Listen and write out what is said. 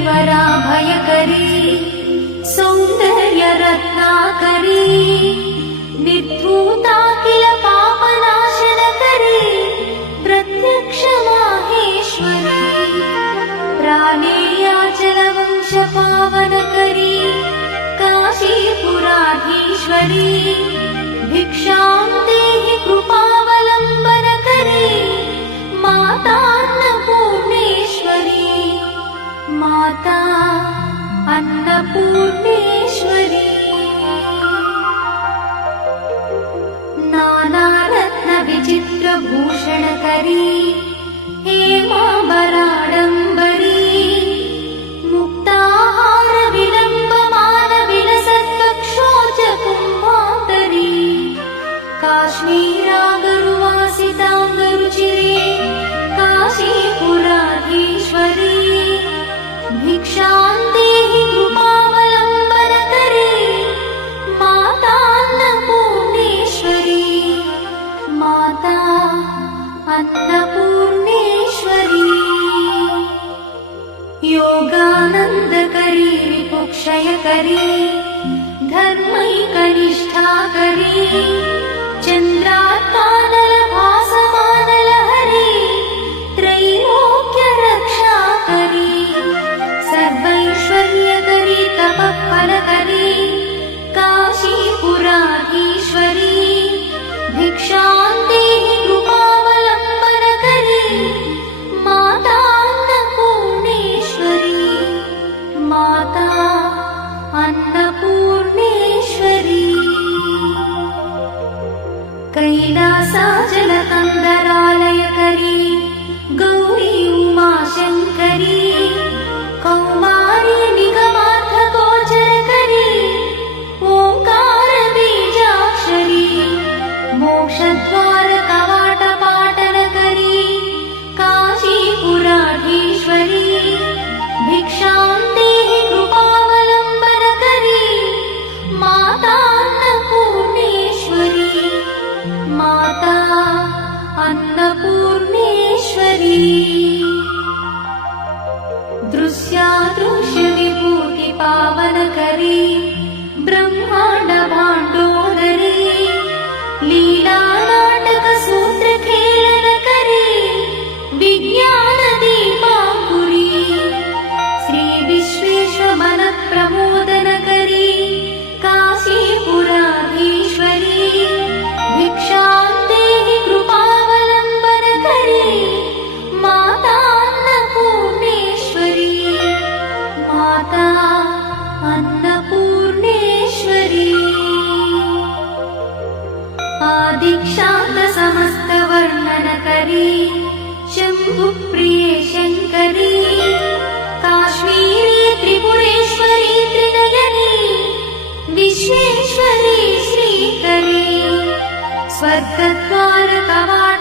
करीवरा भयकरी सौंदर्य रत्नाकरी निर्धूता किल पापनाशनकरी प्रत्यक्ष माहेश्वरी प्राणेयाचलवंश पावनकरी काशीपुराधीश्वरी भिक्षां देहि कृपावलम्बनकरी मातान्नपूर्णेश्वरी माता अन्नपूर्णेश्वरी नानारत्न विचित्रभूषणकरी हेमाम्बराडम्बरी मुक्ताहार विलम्बमान विलसत्कक्षोच कुम्भान्तरी काश्मीरागरुवासिताङ्गरुचिरे काशीपुराधीश्वरी भिक्षां देहि कृपावलम्बनकरी मातान्नपूर्णेश्वरी माता अन्नपूर्णेश्वरी योगानन्दकरी विपुक्षयकरी धर्मैकनिष्ठाकरी चन्द्रात्मानलभासमानलहरी त्रैलोक्यरक्षाकरी सर्वैश्वर्यकरी तपःफलकरी काशीपुराधीश्वरी भिक्षां देहि कृपावलम्बनकरी मातान्नपूर्णेश्वरी माता अन्नपूर्णेश्वरी कैलासाचलकन्दरालयकरी गौरी उमाशङ्करी कौमारी निगमार्थगोचरकरी ओङ्कारबीजाक्षरी मोक्षद्वारकवाटपाटनकरी काशीपुराधीश्वरी भिक्षां देहि कृपावलम्बनकरी मातान्नपूर्णेश्वरी माता अन्नपूर्णेश्वरी दृश्यादृश्यविभूतिपावनकरी ब्रह्माण्डभाण्डोदरी लीलानाटकसूत्रखेलनकरी विज्ञानदीपाङ्कुरी श्रीविश्वेश्वरमनःप्रमोदनकरी काशीपुराधीश्वरी भिक्षां देहि कृपावलम्बनकरी मातान्नपूर्णेश्वरी माता अन्नपूर्णेश्वरी आदिक्षान्तसमस्तवर्णनकरी शम्भुप्रिये शङ्करी काश्मीरी त्रिपुरेश्वरी त्रिनयनी विश्वेश्वरी श्रीकरी स्वर्गद्वारकवाट